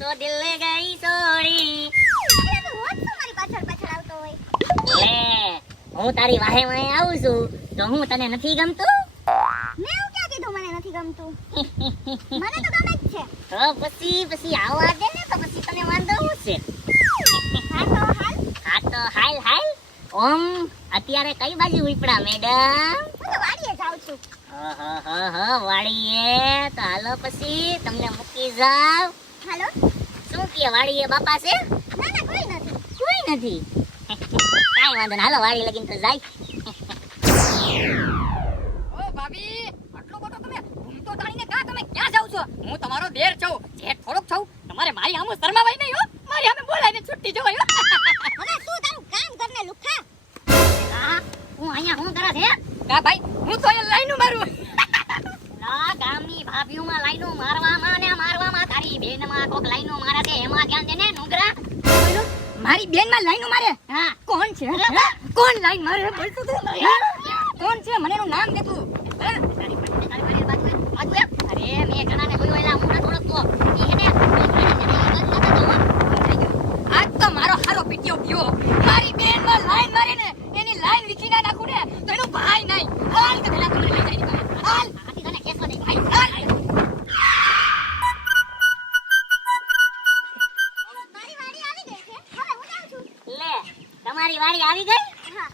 તો દિલ ગઈ છોડી. એટલે તું રોજ શું મારી પાછળ પાછળ આવતો હોય? લે હું તારી વાહે વાહે આવું છું તો હું તને નથી ગમતું? મેં એવું ક્યાં કીધું મને નથી ગમતું? મને તો ગમે જ છે. તો પછી આવવા દે ને તો પછી તને વાંધો શું છે? હા તો હાલ. હા તો હાલ હાલ. ઓમ અત્યારે કઈ બાજુ ઉપડા મેડમ? હું તો વાડીએ જાઉં છું. વાડીએ તો હાલો પછી તમને મૂકી જાવ. હાલો. શું કે વાડીએ બાપા છે? ના ના કોઈ નથી. કોઈ નથી. કાઈ વાંધો નહીં હાલો વાડી લગીન તો જાય. ઓ ભાભી આટલો મોટો તમે ઘૂમતો તાણીને કા તમે ક્યાં જાવ છો? હું તમારો દેર છું જેઠ થોડોક છું. તમારે મારી આમો શરમાવાય નહીં હો. મારી આમે બોલાઈને છૂટી જવાય હો. હવે તું તારું કામ કરને લુખા. હા હું અહીંયા હું કરે છે? કા ભાઈ હું તો એ લાઈનું મારું. ના ગામની ભાભીઓમાં લાઈનો મારવામાં ને મારવામાં તારી બેનમાં કોક લાઈનો મારે છે એમાં ધ્યાન દે ને નુગરા. મારી બેન માં લાઈનો મારે. હા કોણ છે? કોણ લાઈન મારે? બોલ તો તું. કોણ છે? મને એનું નામ દે તું. તારી બાજુ અરે મેં ઘણાને જોયો એલા હું નથી ઓળખતો. ઈ હે ને આજ તો મારો હારો પીટ્યો ગયો. મારી બેન માં લાઈન મારે ને એની લાઈન લીખી ના નાખું ને તો એનું ભાઈ નહીં. હાલ કે પેલા તમને લઈ જાય. હાલ આથી તને કેસવા દે ભાઈ. હાલ. મારી વાડી આવી ગઈ છે. હવે હું જાઉં છું. લે તમારી વાડી આવી ગઈ? હા.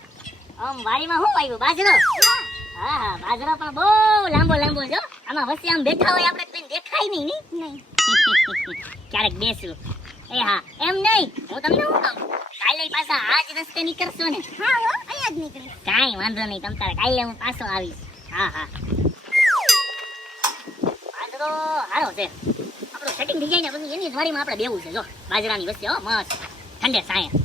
આમ વાડીમાં શું આવ્યું? બાજરો? હા. હા બાજરો પણ બહુ લાંબો લાંબો છે હો. આમાં વચ્ચે આમ બેઠા હોય આપણે કઈ દેખાય નહીં ની. નહીં. ક્યારેક બેસું. એ હા એમ નહીં હું તમને શું કહું કાલે પાછા આજ રસ્તે નીકળશો ને? હા હો અહીંયા જ નીકળીશ. કાંઈ વાંધો નહીં તમ તારે કાલે હું પાછો આવીશ. હા બાજરો હારો છે આપણું સેટિંગ થઈ જાય ને પછી એની જ વાડીમાં આપણે બેવું છે જો બાજરાની વચ્ચે હો મસ્ત ઠંડે સાયા.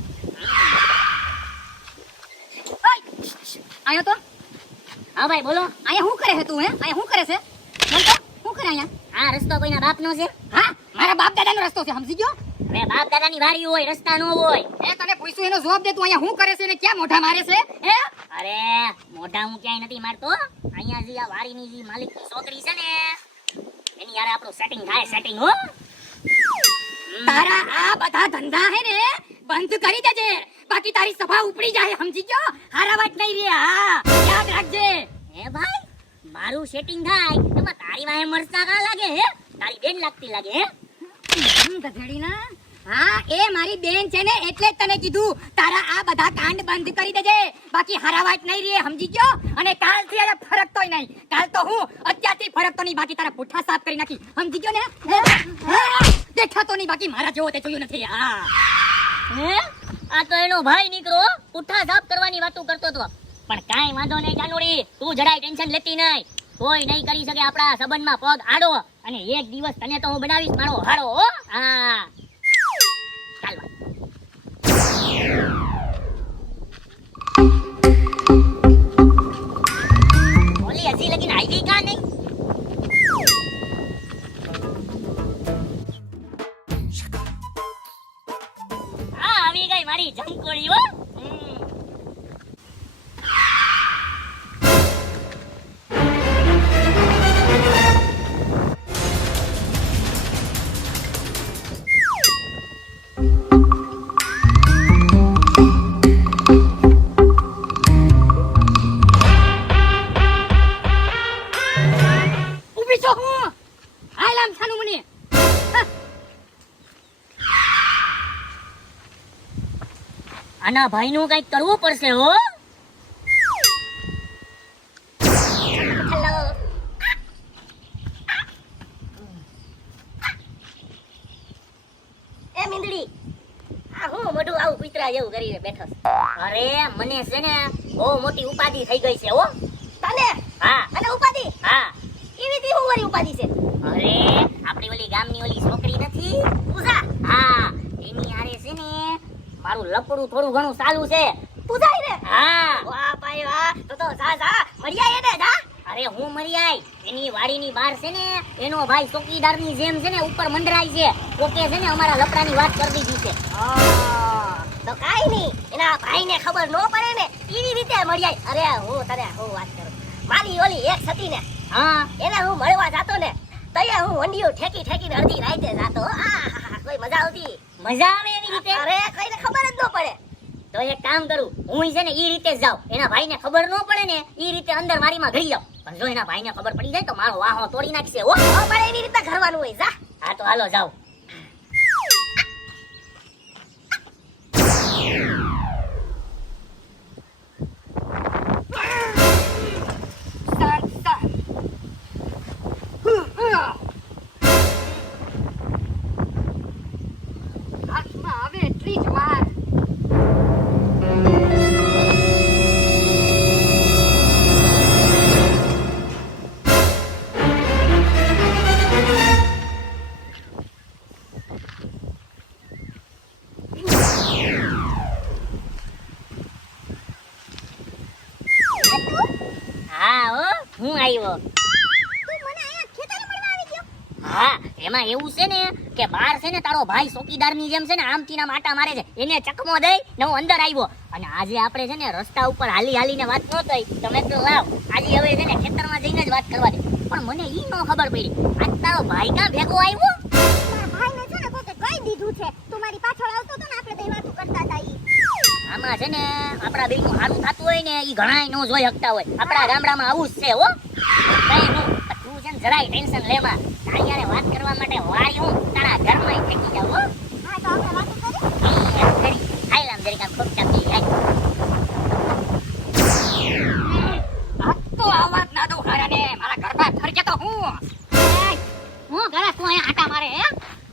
આયો તો હા ભાઈ બોલો. અહીંયા શું કરે છે તું? હે અહીંયા શું કરે છે? બોલ તો શું કરે અહીંયા? આ રસ્તો કોઈના બાપનો છે? હા મારા બાપ દાદાનો રસ્તો છે સમજી ગયો? હવે બાપ દાદાની વાડી હોય રસ્તા નો હોય. એ તને પૂછ્યું એનો જવાબ દે. તું અહીંયા શું કરે છે ને ક્યાં મોઢા મારે છે? હે અરે મોઢા હું ક્યાંય નથી મારતો. અહીંયા જે આ વાડીની જે માલિકની છોકરી છે ને એની યાર આપણું સેટિંગ થાય સેટિંગ હો. તારા આ બધા ધંધા હે ને બંધ કરી દેજે બાકી તારી સભા ઉપડી જાય સમજી ગયો? હારા વાત નહીં રે. હા યાદ રાખજે. હે ભાઈ મારું સેટિંગ થાય એમાં તારી વાહે મરચા કા લાગે હે? તારી બેન લાગતી લાગે હે? ગધેડીના. હા એ મારી બેન છે ને એટલે જ તને કીધું તારા આ બધા કાંડ બંધ કરી દેજે બાકી હારા વાત નહીં રે સમજી ગયો? અને કાલથી આ ફરકતોય નહીં. કાલ તો હું અત્યારથી ફરકતો નહીં બાકી તારા પુઠ્ઠા સાફ કરી નાખી સમજી ગયો ને? દેખાતો નહીં બાકી મારા જેવો તે જોયું નથી. હા હે આ તો એનો ભાઈ નીકળો પુઠ્ઠા સાફ કરવાની વાતો કરતો તો. પણ કાંઈ વાંધો નહીં જાનુડી તું જરાય ટેન્શન લેતી નહીં. કોઈ નહીં કરી શકે આપણા સંબંધમાં પગ આડો. અને એક દિવસ તને તો હું બનાવીશ મારો હાડો હો. હા ચાલ ઓલી હજી લગીન આવી કા નહીં? હા આવી ગઈ મારી જંકોડી હો. ઊભી છો હું. હાલ આમ છાનું મને. આના ભાઈનું કંઈક કરવું પડશે હો. હેલો એ મીંદડી આ હું મોઢું આવું કૂતરા જેવું કરીને બેઠો છે? અરે મને છે ને બહુ મોટી ઉપાધિ થઈ ગઈ છે હો. તને હા અને ઉપાધિ હા એવી તી હું વળી ઉપાધિ છે. અરે આપણી ઓલી ગામની ઓલી છોકરી નથી પૂજા? હા એની હારે છે ને મારું લપડું થોડું ઘણું ચાલુ છે. પૂજાઈ રે. હા વાહ ભાઈ વાહ. તો જા જા મળ્યા એને જા. અરે હું મરી આય એની વાડીની બહાર છે ને એનો ભાઈ ચોકીદારની જેમ છે ને ઉપર મંડરાય છે. ઓકે છે ને અમારા લપડાની વાત કરી દીધી છે. તો કાઈ નહીં એના ભાઈને ખબર નો પડે ને એવી રીતે મળ્યા. અરે હું તને હું વાત કરું મારી ઓલી એક સતી ને હા એને હું મળવા જાતો ને તઈએ હું વંડિયું ઠેકી ઠેકીને અડધી રાતે જાતો. કોઈ મજા આવતી? મજા આવે એવી રીતે? અરે કઈને ખબર જ ન પડે. તો એક કામ કરું, હું છે ને ઈ રીતે જ જાઉં. એના ભાઈને ખબર ન પડે ને ઈ રીતે અંદર વાડીમાં ઘડી જાઉં. પણ જો એના ભાઈને ખબર પડી જાય તો મારો વાહો તોડી નાખશે હો. મારે એવી રીતે ઘરવાનું હોય. જા. હા તો હાલો જાવ. શાંત, શાંત. હાથમાં આવે એટલી જ વાર. હા હો, હું આવ્યો. તું મને અહીંયા ખેતર મળવા આવી ગયો? હા, એમાં એવું છે ને કે બાર છે ને તારો ભાઈ ચોકીદારની જેમ છે ને આમથી નામ આટા મારે છે. એને ચકમો દઈ ને હું અંદર આવ્યો. અને આજે આપણે છે ને રસ્તા ઉપર હાલીને વાત ન થઈ. તમે તો લાવ આજે હવે છે ને ખેતરમાં જઈને જ વાત કરવા દે. પણ મને ઈ ન ખબર પડી, આજ તારો ભાઈ કાં ભેગો આવ્યો? મારા ભાઈને છે ને કોકે કહી દીધું છે. તું મારી પાછળ આવતો તો ને આપણે બે વાતો કરતા હતા ઈ. આમાં છે ને આપણા બેયનું સારું થતું હોય ને ઈ ઘણાય નો જોઈ શકતા હોય. આપણા ગામડામાં આવું જ છે હો. કઈ નું તું છે ને જરાય ટેન્શન લેમાં. તારી યારે વાત કરવા માટે વાળી હું તારા ઘરમાં ફેંકી જાવ હો. હા તો આપણે વાતો કરીએ. એમ કરી હાલ આમ જરીક આમ ખોટ ચાપી હાલ. આ તો આવાજ ના દઉં હારાને. મારા ઘરમાં ફરકે તો હું ઘરે તું અહીંયા આટા મારે હે?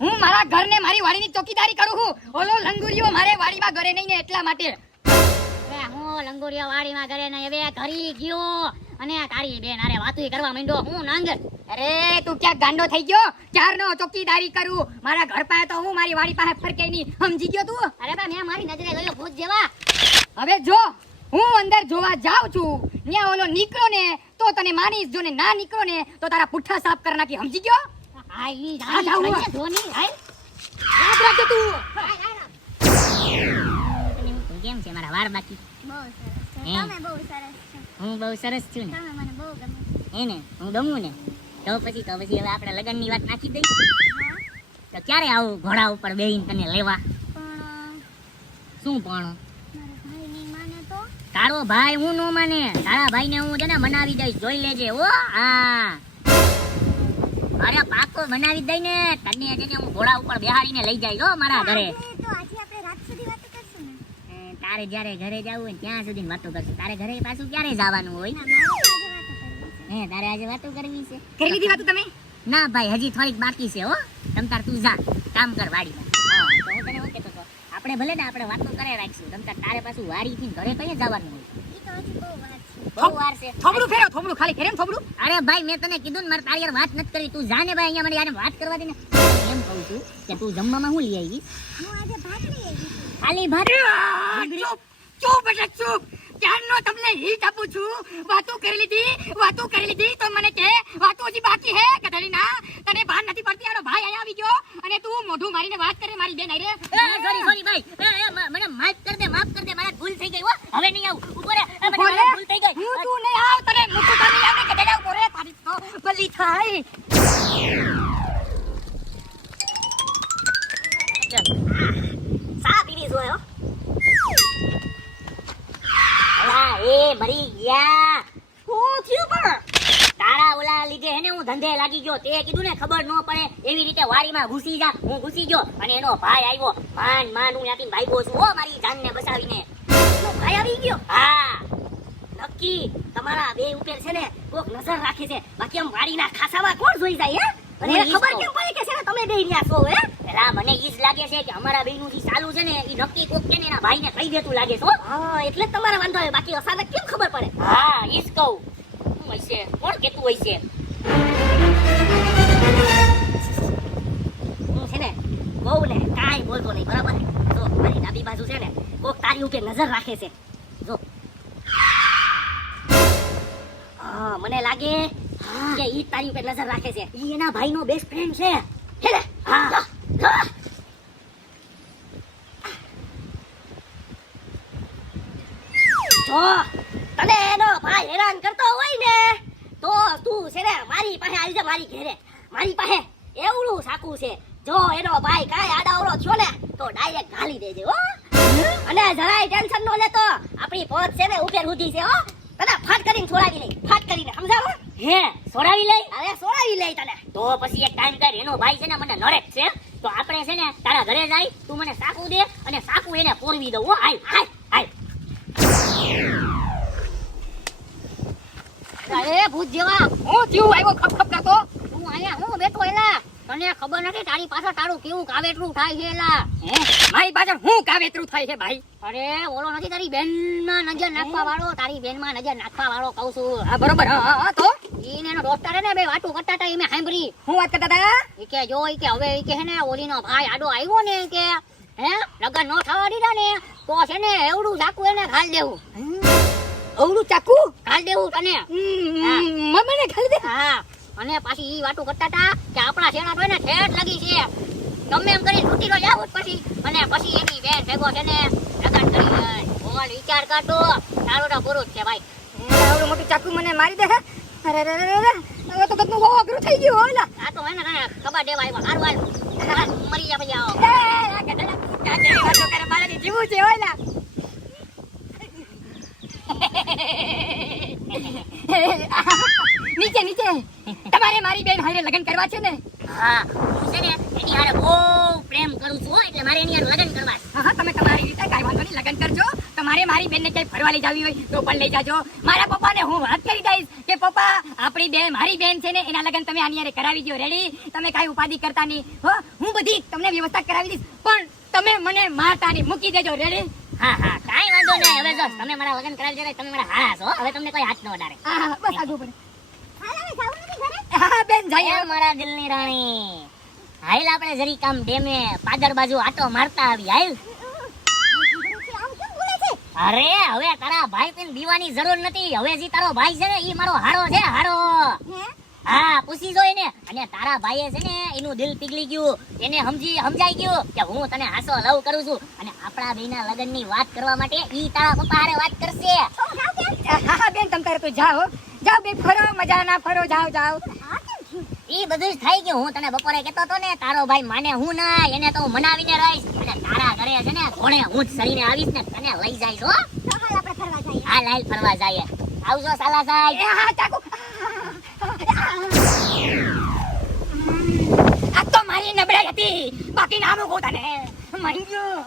હું મારા ઘરને મારી વાડીની ચોકીદારી કરું છું. ઓલો લંગુરિયો મારે વાડીમાં ઘરે નહીં ને એટલા માટે. અરે હું લંગોરિયા વાડીમાં ઘરે નહીં, હવે ઘરી ગયો અને તારી બેન અરે વાતુય કરવા માંડ્યો. હું નંગ અરે તું ક્યાં ગાંડો થઈ ગયો? ક્યારનો ચોકીદારી કરું. મારા ઘર પાસે તો હું મારી વાડી પાસે ફરકે નહીં. સમજી ગયો તું? અરે બા મેં મારી નજરે જોયો ભૂત જેવા. હવે જો હું અંદર જોવા જાઉં છું, ન્યા ઓલો નીકળો ને તો તને માનીશ, જો ને ના નીકળો ને તો તારા પુઠ્ઠા સાફ કરી નાખી. સમજી ગયો? હા ઈ હા, જાઉં હું. ધોની હાલ યાદ રાખજો તું. તું કેમ છે મારા વાર બાકી? બહુ સરસ છે. હે? તમે બહુ સરસ છો. હું બહુ સરસ છું ને. તમે મને બહુ ગમે. એને હું ગમું ને તો પછી હવે આપણે લગ્નની વાત નાખી દઈ. તો ક્યારે આવું ઘોડા ઉપર બેહીને તને લેવા? પણ શું પણ મારા ભાઈ નહીં માને તો? તારો ભાઈ હું નો માને. તારા ભાઈને હું છે ને મનાવી દઈશ, જોઈ લેજે હો. હા અરે પાકો મનાવી દઈ ને તને છે ને હું ઘોડા ઉપર બેહાડીને લઈ જાય હો મારા ઘરે. તો આજે આપણે રાત સુધી વાતો કરશું ને? તારે જ્યારે ઘરે જવું હોય ને ત્યાં સુધી વાતો કરશું. તારે ઘરે પાછું ક્યારે જવાનું હોય? ના, મારે આજે વાતો કરવી છે. તારે આજે વાતો કરવી છે? કરી લીધી વાતું તમે? ના ભાઈ, હજી થોડીક બાકી છે હો. તમ તાર તું જા કામ કર વાડીમાં. હા તો હું તને શું કહેતો હતો, આપણે ભલે ને આપણે વાતો કરે રાખશું. તમ તાર તારે પાછું વાડીથી ઘરે કઈ જવાનું હોય? ઈ તો હજી બહુ વાર છે. બહુ વાર છે. થોબડું ફેરો, થોબડું ખાલી ફેરે ને થોબડું. અરે ભાઈ મેં તને કીધું ને મારે તારી યાર વાત નથી કરી. તું જા ને ભાઈ, અહીંયા મને યાર વાત કરવા દે ને. એમ કહું છું કે તું જમવામાં શું લઈ આવી? હું આજે ભાખરી આવી છું. ખાલી ભાત? ચૂપ ચૂપ એટલે ચૂપ. ક્યારનો તમને હીટ આપું છું. વાતું કરી લીધી તો મને કે વાતું હજી બાકી હે કે ધરી ના તને ભાન નથી પડતી. આનો ભાઈ અહીંયા આવી ગયો અને તું મોઢું મારીને વાત કરે મારી બેન આઈ રે. સોરી ભાઈ, મને માફ કર દે મારા ભૂલ થઈ ગઈ હો. હવે નહીં આવું. ઉપર મને બોલે? ભૂલ થઈ ગઈ. હું તું નહીં આવ, તને મુઠ્ઠું તો નહીં આવડે કે દેડા ઉપર રે. તારી તો ભલી થાય. સા પીવી જોઈએ હો. અલા એ મરી ગયા. હું થયું પણ? તારા ઓલા લીધે હે ને હું ધંધે લાગી ગયો. તે કીધું ને ખબર ન પડે એવી રીતે વાડીમાં ઘૂસી જા. હું ઘૂસી ગયો અને એનો ભાઈ આવ્યો. માન હું ત્યાંથી ભાગ્યો છું હો મારી જાનને બચાવીને. એનો ભાઈ આવી ગયો? હા નક્કી તમારા બે ઉપર છે ને કોક નજર રાખે છે. બાકી આમ વાડીના ખાસામાં કોણ જોઈ જાય હે? અને એને ખબર કેમ પડી કે છે ને તમે બે રહ્યા છો હે? પેલા મને ઈ જ લાગે છે કે અમારા બેયનું જે ચાલુ છે ને ઈ નક્કી કોક છે ને એના ભાઈને કહી દેતું લાગે છે હો. હા એટલે જ તમારે વાંધો આવે. બાકી અચાનક કેમ ખબર પડે? હા ઈ જ કહું. શું હશે? કોણ કેતું હશે? હું છે ને બહુ ને કાંઈ બોલતો નહીં, બરાબર? જો મારી ડાબી બાજુ છે ને કોક તારી ઉપર નજર રાખે છે. જો હા મને લાગે કે ઈ તારી ઉપર નજર રાખે છે. ઈ એના ભાઈનો બેસ્ટ ફ્રેન્ડ છે. હે ને? હા જો તને એનો ભાઈ હેરાન કરતો હોય ને તો તું છે ને મારી પાસે આવી જા. મારી ઘરે મારી પાસે એવડું સાકું છે. જો એનો ભાઈ કાંઈ આડાઅવળો થયો ને તો ડાયરેક્ટ ગાલી દેજે હો. અને જરાય ટેન્શન નો લેતો, આપણી પહોંચ છે ને ઉપર સુધી છે હો. તને ફાટ કરીને છોડાવી લઈ, ફાટ કરીને, સમજાવો? હે છોડાવી લઈ? અરે છોડાવી લઈ તને. તો પછી એક કામ કર, એનો ભાઈ છે ને મને નડે જ છે, તો આપણે છે ને તારા ઘરે જાય, તું મને સાકુ દે અને સાકુ એને પોરવી દઉં. હો, હાલ હાલ હાલ. અરે ભૂત જેવા, હું થયું આવ્યો ખપ ખપ કરતો? તું અહીંયા હું બેઠો એલા? તને ખબર નથી તારી પાછળ તારું કેવું કાવેતરું થાય છે એલા? હે મારી પાછળ હું કાવેતરું થાય છે ભાઈ? અરે ઓલો નથી તારી બેનમાં નજર નાખવા વાળો, તારી બેનમાં નજર નાખવા વાળો કહું છું. હા બરોબર, હા હા તો ઈને એનો દોસ્તાર હે ને બે વાતું કરતા હતા, ઈ મેં સાંભળી. હું વાત કરતા હતા? ઈ કે જો ઈ કે હવે ઈ કે હે ને ઓલીનો ભાઈ આડો આવ્યો ને ઈ કે હે લગન નો થવા દીધા ને તો છે ને એવડું ચાકુ એને ખાલ દેવું. અવળું ચાકુ ખાલ દેવું તને. મને ખાલી દે. હા અને પાછી ઈ વાતું કરતા હતા કે આપણા શેણા તો એને ઠેઠ લગી છે, ગમે એમ કરી છૂટી નો જાવ પછી, અને પછી એની બેન ભેગો છે ને લગન કરી લે. બોલ વિચાર કરતો, તારું તો પૂરું જ છે ભાઈ. આવડું મોટું ચાકુ મને મારી દે. અરે રે રે રે, હવે તો બધું બહુ અઘરું થઈ ગયું હોલા. આ તો એને તને ખબર દેવા આવ્યો. હારું હાલ મરી જા પછી આવો. આ ગધેડા કેવી વાતો કરે, મારાથી જીવું છે હોલા. નીચે નીચે, તમારે મારી બેન હારે લગ્ન કરવા છે ને? હા હું છે ને એની હારે બહુ પ્રેમ કરું છું હો, એટલે મારે એની હારે લગ્ન કરવા છે. હા હા, તમે તમારી રીતે કાંઈ વાંધો નહીં, લગ્ન કરજો. તમારે મારી બેનને ક્યાંય ફરવા લઈ જાવી હોય તો પણ લઈ જાજો. મારા પપ્પાને હું વાત કરી દઈશ કે પપ્પા આપણી બેન, મારી બેન છે ને એના લગ્ન તમે આની હારે કરાવી દો. રેડી? તમે કાંઈ ઉપાધિ કરતા નહીં હો, હું બધી તમને વ્યવસ્થા કરાવી દઈશ, પણ તમે મને મારતા નહીં, મૂકી દેજો. રેડી? હા હા કાંઈ વાંધો નહીં. હવે જો તમે મારા લગ્ન કરાવી દે, તમે મારા હારા છો, હવે તમને કોઈ હાથ ન અડાડે. હા હા, બસ આગળ પડે. હા બેન જઈએ. એ મારા દિલની રાણી, હાલ આપણે જરીક આમ ડેમે પાદર બાજુ આટો મારતા આવી. હાલ. અરે હવે તારા ભાઈ પેન દીવાની જરૂર નથી. હવે જે તારો ભાઈ છે ને ઈ મારો હારો છે, હારો. હા પૂછી જો એને. અને તારા ભાઈએ છે ને એનું દિલ પીગળી ગયું, એને સમજાઈ ગયું કે હું તને હાસો લવ કરું છું, અને આપણા બેના લગ્નની વાત કરવા માટે ઈ તારા પપ્પા હારે વાત કરશે. હા હા બેન, તમ તારે તો જાઓ, જાઓ બે ફરો, મજાના ફરો, જાઓ જાઓ. ઈ બધું જ થઈ ગયું. હું તને બપોરે કહેતો તો ને તારો ભાઈ માને હું ના, એને તો હું મનાવીને રહીશ, અને તારા ઘરે છે ને ઘોડે હું જ સરીને આવીશ ને તને લઈ જઈશ. હો હાલ હાલ ફરવા જઈએ. આવજો સાલા સાહેબ. એ હા ચાકુ. આ તો મારી નબળાઈ હતી, બાકી નામ કહું તને. માંગ્યો.